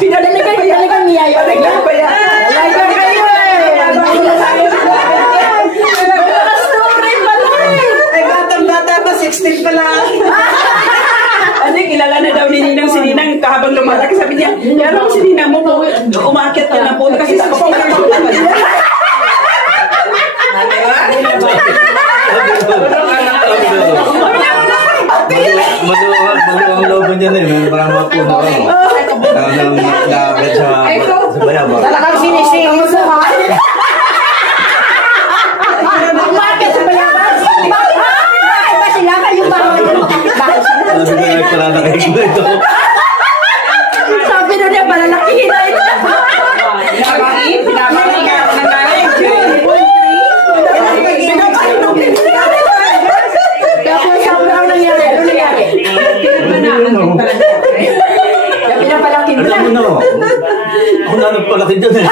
Pinadalikan niya yun. Pinadalikan kayo eh. Ay, batang-bata pa, 16 pa lang. Kilala na daw ni Ninang si Ninang habang lumalaki. Sabi niya, yan si Ninang mo po, umakyat ka na po kasi sa kapag maluwang loob niya na yun. Parang mapuno ako. Nagagad sa bayabang. Talagang sinisingin mo sa ha? Umakyat sa bayabang? Bakit? Ay, ba sila kayo ba? Sabi ko yung palalaki ko ito. Sabi na niya, palalakihin na ito. Tapos sobrang nangyari. Ano nangyari? Kaya pinapalaki mo na. Ako na nagpalaki dyan eh.